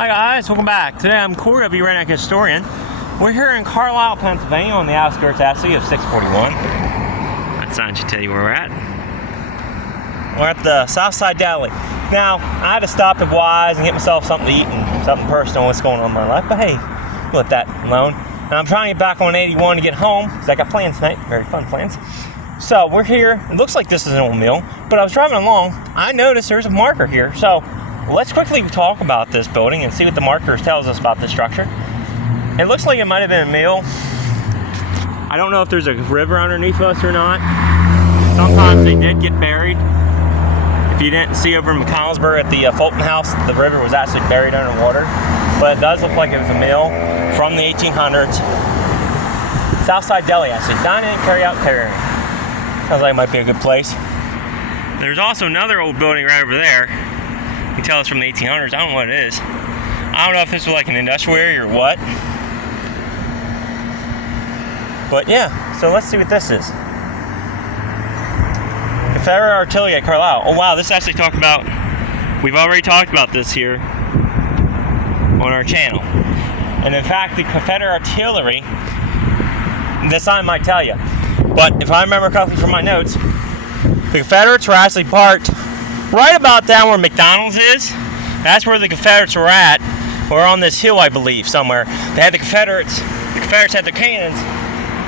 Hi guys, welcome back. Today I'm Corey, I'll be Redneck Historian. We're here in Carlisle, Pennsylvania on the outskirts actually of 641. That sign should tell you where we're at. We're at the Southside Deli. Now, I had to stop at Wise and get myself something to eat and something personal what's going on in my life, but hey, we'll let that alone. Now I'm trying to get back on 81 to get home because I got plans tonight, very fun plans. So we're here, it looks like this is an old mill, but I was driving along, I noticed there's a marker here, so let's quickly talk about this building and see what the marker tells us about the structure. It looks like it might have been a mill. I don't know if there's a river underneath us or not. Sometimes they did get buried. If you didn't see over in McConnellsburg at the Fulton House, the river was actually buried underwater. But it does look like it was a mill from the 1800s. Southside Deli, actually. Dine in, carry out, catering. Sounds like it might be a good place. There's also another old building right over there. You can tell it's from the 1800s. I don't know what it is. I don't know if this was like an industrial area or what. But yeah, so let's see what this is. Confederate Artillery at Carlisle. Oh wow, this actually talked about, we've already talked about this here on our channel. And in fact, the Confederate Artillery, this I might tell you, but if I remember correctly from my notes, the Confederates were actually parked right about down where McDonald's is. That's where the Confederates were at, or on this hill, I believe, somewhere. They had the Confederates had their cannons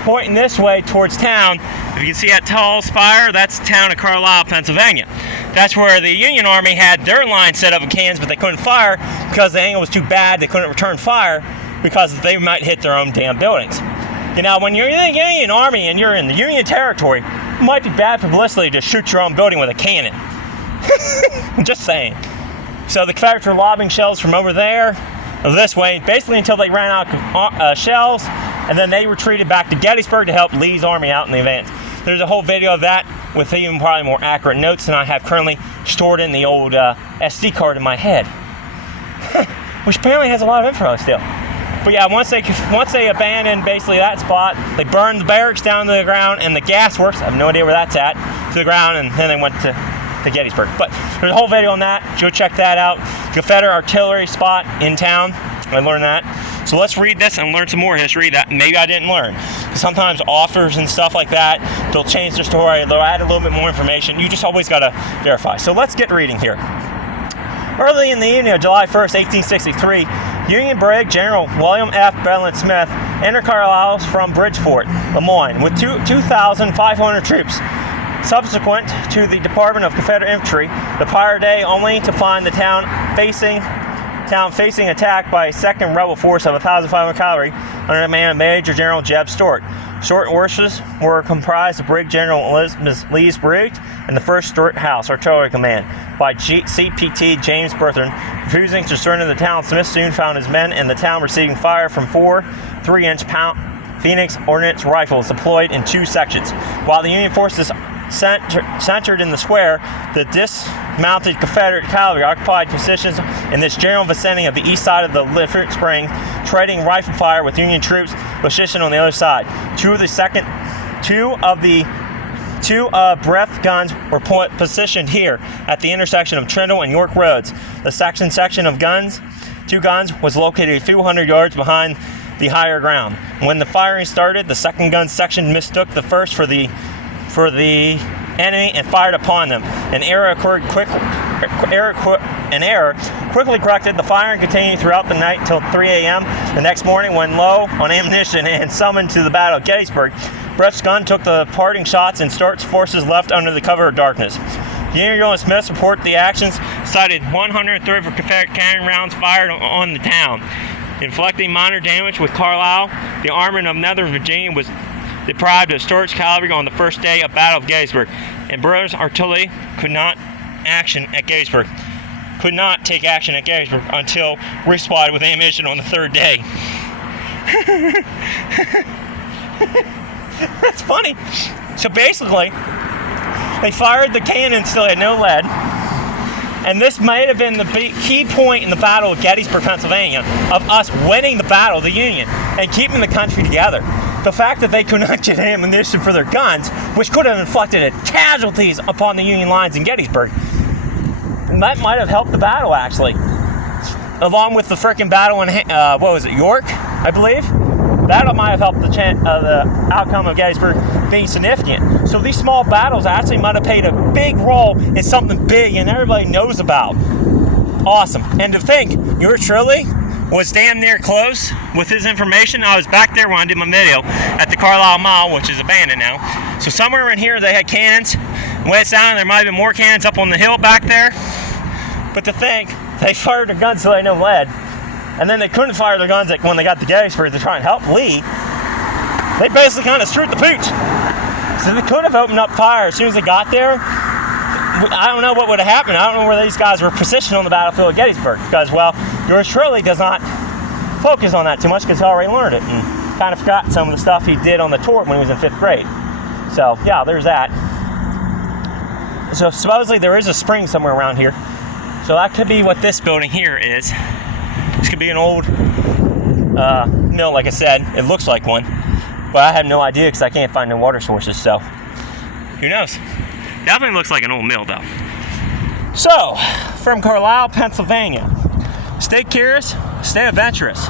pointing this way towards town. If you can see that tall spire, that's the town of Carlisle, Pennsylvania. That's where the Union Army had their line set up with cannons, but they couldn't fire because the angle was too bad. They couldn't return fire because they might hit their own damn buildings. You know, when you're in the Union Army and you're in the Union territory, it might be bad publicity to shoot your own building with a cannon. I'm just saying. So the Confederates were lobbing shells from over there, or this way, basically until they ran out of shells, and then they retreated back to Gettysburg to help Lee's army out in the advance. There's a whole video of that with even probably more accurate notes than I have currently stored in the old SD card in my head, which apparently has a lot of info still. But yeah, once they abandoned basically that spot, they burned the barracks down to the ground and the gas works, I have no idea where that's at, to the ground, and then they went to Gettysburg. But there's a whole video on that. Go check that out. Confederate artillery spot in town. I learned that. So let's read this and learn some more history that maybe I didn't learn. Sometimes authors and stuff like that, they'll change their story, they'll add a little bit more information. You just always gotta verify. So let's get reading here. Early in the evening of July 1st, 1863, Union Brig General William F. Bedlin Smith entered Carlisle from Bridgeport, Lemoyne, with 2,500 troops. Subsequent to the Department of Confederate Infantry, the prior day only to find the town facing attack by a second rebel force of 1,500 cavalry under the command of Major General Jeb Stuart. Stuart forces were comprised of Brig General Elizabeth Lee's Brig and the 1st Stuart House Artillery Command by CPT James Bertrand. Refusing to surrender the town, Smith soon found his men in the town receiving fire from 4 3-inch Phoenix Ordnance rifles deployed in 2 sections. While the Union forces centered in the square, the dismounted Confederate cavalry occupied positions in this general vicinity of the east side of the Lifford Spring, trading rifle fire with Union troops positioned on the other side. Two breath guns were positioned here at the intersection of Trindle and York Roads. The section of guns, 2 guns, was located a few hundred yards behind the higher ground. When the firing started, the second gun section mistook the first for the enemy and fired upon them. An error quickly corrected. The firing continued throughout the night until 3 a.m. the next morning, when low on ammunition and summoned to the Battle of Gettysburg, Brett's gun took the parting shots and Stuart's forces left under the cover of darkness. Union General Smith reported the actions, cited 130 for Confederate cannon rounds fired on the town, inflicting minor damage with Carlisle. The Army of Northern Virginia was deprived of Stuart's cavalry on the first day of Battle of Gettysburg, and Brother's artillery could not take action at Gettysburg until resupplied with ammunition on the 3rd day. That's funny. So basically, they fired the cannon, still had no lead, and this might have been the key point in the Battle of Gettysburg, Pennsylvania, of us winning the battle of the Union and keeping the country together. The fact that they could not get ammunition for their guns, which could have inflicted casualties upon the Union lines in Gettysburg, that might have helped the battle, actually. along with the frickin' battle in, what was it, York, I believe? That might have helped the outcome of Gettysburg being significant. So these small battles actually might have played a big role in something big and everybody knows about. Awesome. And to think, yours truly was damn near close with his information. I was back there when I did my video at the Carlisle Mile, which is abandoned now. So somewhere in here they had cannons. West down, there might have been more cannons up on the hill back there. But to think, they fired their guns so they had no lead. And then they couldn't fire their guns when they got to Gettysburg to try and help Lee. They basically kind of screwed the pooch. So they could have opened up fire as soon as they got there. I don't know what would have happened. I don't know where these guys were positioned on the battlefield of Gettysburg. Because, well, yours truly does not focus on that too much because he already learned it. And kind of forgot some of the stuff he did on the tour when he was in 5th grade. So, yeah, there's that. So supposedly there is a spring somewhere around here. So that could be what this building here is. This could be an old mill, like I said. It looks like one. But I have no idea because I can't find no water sources. So who knows? Definitely looks like an old mill, though. So, from Carlisle, Pennsylvania. Stay curious, stay adventurous.